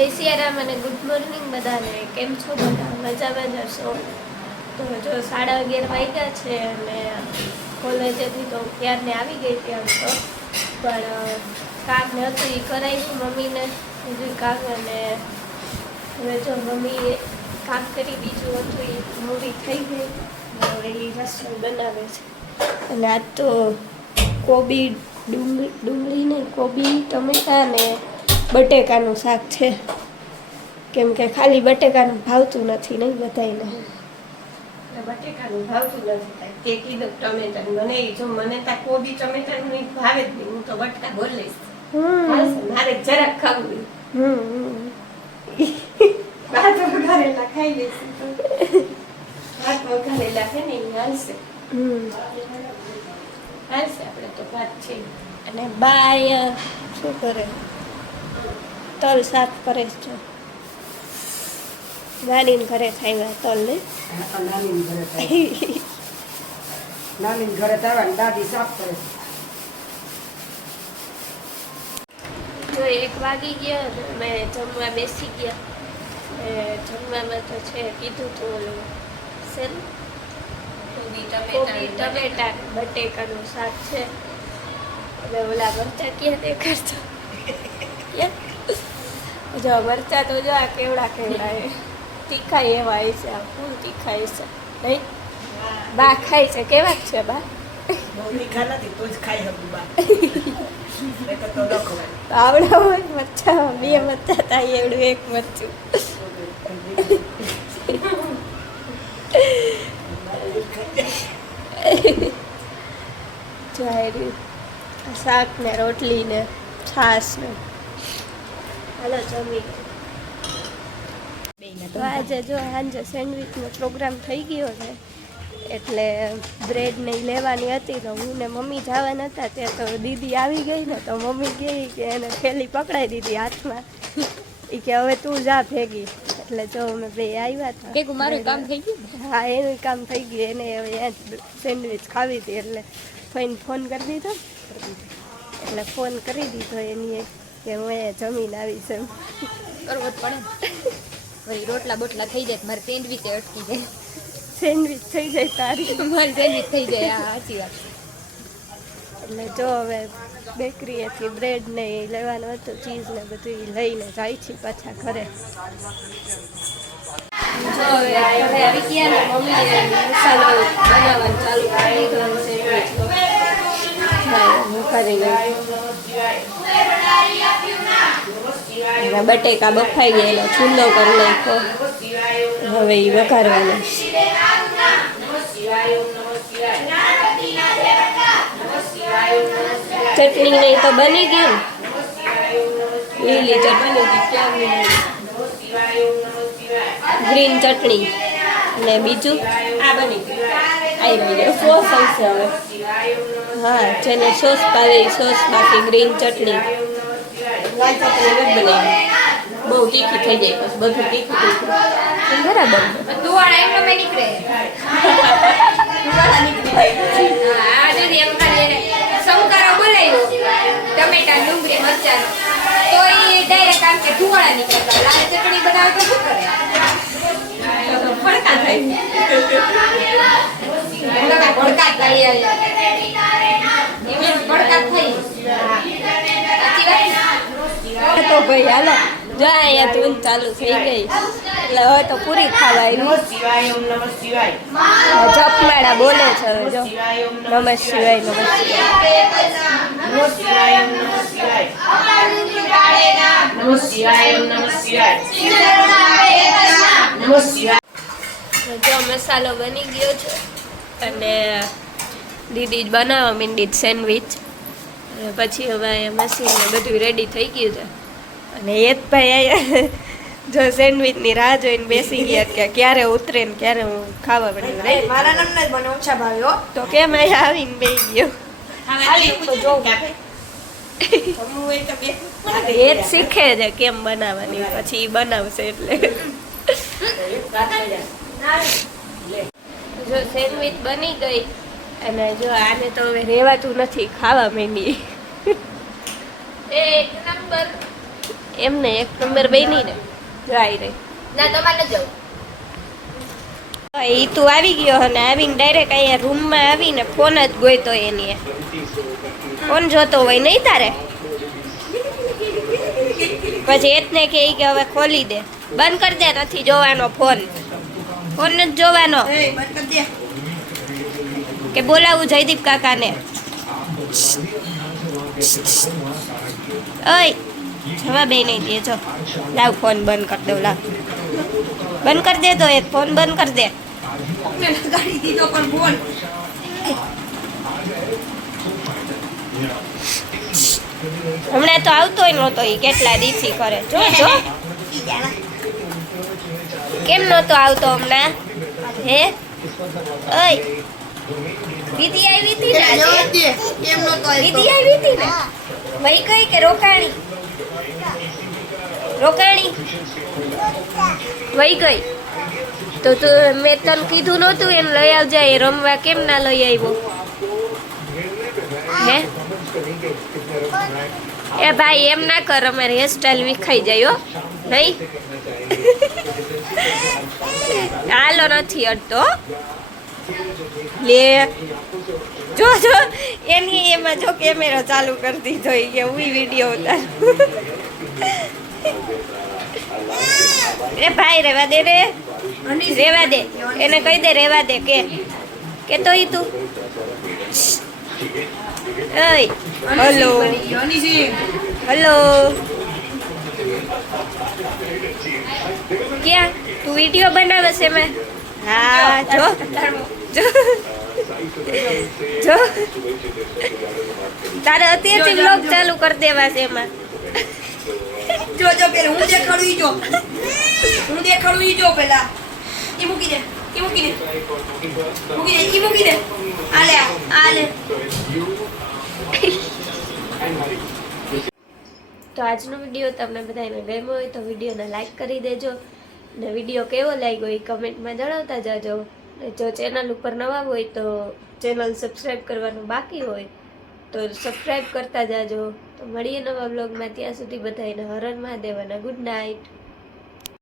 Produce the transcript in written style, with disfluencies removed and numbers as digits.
જય સિયારામ અને good morning બધાને. કેમ છો બધા? મજામાં જ હશો. તો જો 11:30 વાગ્યા છે અને કોલેજેથી તો ક્યારને આવી ગઈ ત્યાં તો પણ કામ ને હતું એ કરાવ્યું મમ્મીને બીજું કામ. અને હવે જો મમ્મીએ કામ કરી બીજું હતું એ મૂવી થઈ ગઈ. હવે એ રસોઈ બનાવે છે. અને આજ તો કોબી ડુંગળી ને કોબી ટમેટા ને બટેકાનું શાક છે. કેમ કે ખાલી બટેકાનું ભાવતું નથી નહીં બધાને. બટેકાનું ભાવતું નથી. તે કીધું ટમેટા મને જો મને તા કોબી ટમેટાનું નહીં ભાવે જ નહીં. હું તો બટકા બોલીશ. મારે જરાક ખાવું. ભાત વઘારેલા ખાઈ લઈશું. ભાત વઘારેલા છે ને એ હાલશે. હાલશે આપણે તો ભાત છે. અને બાય શું કરે? તલ સાફ કરે છે. નાનીને ઘરે આવ્યા તલ ને નાની ઘરે આવ્યા દાદી સાફ કરે. જો 1 વાગી ગયો મેં જમવા બેસી ગયા. જમવામાં તો છે કીધું તું ઓલું સેલ કોબી ટમેટા બટેકાનું શાક છે. એટલે ઓલા મરચા ક્યાં દેખાડતો? જો મરચા તો જો આ કેવડા તીખા એવા હશે. આ ફૂલ તીખા હશે નહીં? બા ખાય છે. કેવા છે બા? તીખા નથી તો જ ખાઈ શકું બા. આવડા હોય મરચા, 2 મરચા થાય એવડું એક મરચું. શાક ને રોટલી ને છાશ ને હાલો જમી. તો આજે જો સાંજે સેન્ડવિચનો પ્રોગ્રામ થઈ ગયો છે એટલે બ્રેડ ને લેવાની હતી. તો હું ને મમ્મી જવાના હતા ત્યાં તો દીદી આવી ગઈ ને તો મમ્મી કહે કે એને થેલી પકડાઈ દીધી હાથમાં. એ કે હવે તું જા ભેગી. એટલે જો અમે બે આવ્યા હતા. કે મારું કામ થઈ ગયું? હા એનું કામ થઈ ગયું. એને હવે સેન્ડવિચ ખાવી હતી એટલે ફોન કરી દીધો. એટલે ફોન કરી દીધો એની કે હું અહીંયા જમીને આવીશ એમ. કરવો જ પડે. વળી રોટલા બોટલા થઈ જાય મારે સેન્ડવિચ અટકી જાય. સેન્ડવિચ થઈ જાય તારી? મારી સેન્ડવિચ થઈ જાય. હા સાચી વાત. એટલે જો હવે બેકરીએથી બ્રેડ ને એ લેવાનું હતું, ચીઝ ને બધું એ લઈને જાય છે પાછા ઘરે. જો હવે ઘરે આવી ગયા ને મમ્મીએ મસાલો બનાવવાનું ચાલુ કરી દીધો સેન્ડવિચનો. બટેકા બફાઈ ગયા એનો ચૂલો કરી નાખ્યો. હવે એ વઘારવાનો. ચટણી નહીં તો બની ગઈ. લીલી ચટણી ગ્રીન ચટણી ને બીજું આ બની ગયું. સોસ આવશે હવે. હા જેને સોસ પાવે સોસ, બાકી ગ્રીન ચટણી. લાલ ચટણી નથી બનાવી. બહુ તીખી થઈ જાય પછી બધું તીખું બરાબર. દુવાળા એમ તમે નીકળે. હા દીદી એમ ખાલી સંકારો બોલાવ્યો ટમેટા ડુંગળી મરચાં તો એ ડાયરેક્ટ આમ કે દુવાળા નીકળે. લાલ ચટણી બનાવે તો શું કરે? ફડકા થાય. ભડકા થઈ તો ભાઈ હાલો જો અહીંયા ધૂન ચાલુ થઈ ગઈ એટલે હવે તો પૂરી ખાવાય. જપમાળા બોલે છે હવે જો. નમઃ શિવાય નમઃ શિવાય. જો મસાલો બની ગયો છે અને દીદી જ બનાવવા માંડી સેન્ડવિચ. અને પછી હવે મશીન ને બધું રેડી થઈ ગયું છે. અને હેતભાઈ અહીંયા જો સેન્ડવિચની રાહ જોઈને બેસી ગયા કે ક્યારે ઉતરે ને ક્યારે હું ખાવા પડ્યું. મારા નામના જ મને ઓછા ભાવ્યો તો કેમ અહીંયા આવીને બેસી ગયો? એ જ શીખે છે કેમ બનાવવાની, પછી બનાવશે એટલે. જો સેન્ડવિચ બની ગઈ અને જો આને તો હવે રહેવાતું નથી, ખાવા માંડી. એક એમને 1 નંબર બની ને જાય રે ના તમારે ન જવું ઈ તું આવી ગયો અને આવીને ડાયરેક્ટ અહીંયા રૂમમાં આવીને ફોન જ ગોઈતો એની ફોન જોતો હોય નહીં તારે પછી એટલે કે ઈ કે હવે ખોલી દે બંધ કરી દે નથી જોવાનો ફોન ફોન નથી જોવાનો કે બોલાવું જયદીપ કાકાને ઓય જવાબ એ નહીં દે જો લાવ ફોન બંધ કરી દઉં લાવ બંધ કરી દે તો એક ફોન બંધ કરી દે લગાડી દીધો પણ બોલ હમણાં તો આવતોય નહોતો ઈ કેટલા દિવસથી કરે જો જો કેમ નહોતો આવતો હમણાં હે ઓય દીદી આવી હતી ને આજે કેમ નતો દીદી આવી હતી ને વહી ગઈ કે રોકાણી રોકાણી વહી ગઈ તો તું મેં તને કીધું નહોતું એને લઈ આવજે એ રમવા કેમ ના લઈ આવ્યો હે એ ભાઈ એમ ના કર અમારી હેરસ્ટાઈલ વિખાઈ જાય હો નહીં હાલો નથી અડતો લે જો જો એની એમાં જો કેમેરા ચાલુ કરી દીધો એ કે હું વિડીયો ઉતારું એ ભાઈ રેવા દે રે રેવા દે એને કહી દે રેવા દે કે તો ઈ તું ઓય હેલો હેલો ક્યાં તું વિડીયો બનાવે છે મેં હા જો જો જો તારે અત્યારથી બ્લોગ ચાલુ કરી દેવા છે એમાં જો જો પેલા હું દેખાડું ઈ જો પેલા ઈ મૂકી દે મૂકી દે આલે તો આજનો વિડીયો તમને બધાને ગમ્યો હોય તો વિડીયોને લાઈક કરી દેજો ને વિડીયો કેવો લાગ્યો એ કમેન્ટમાં જણાવતા જાજો જો ચેનલ ઉપર નવા હોય તો ચેનલ સબસ્ક્રાઈબ કરવાનું બાકી હોય તો સબસ્ક્રાઈબ કરતા જાજો તો મળીએ નવા બ્લોગમાં ત્યાં સુધી બધાને હર હર મહાદેવ અને ગુડ નાઇટ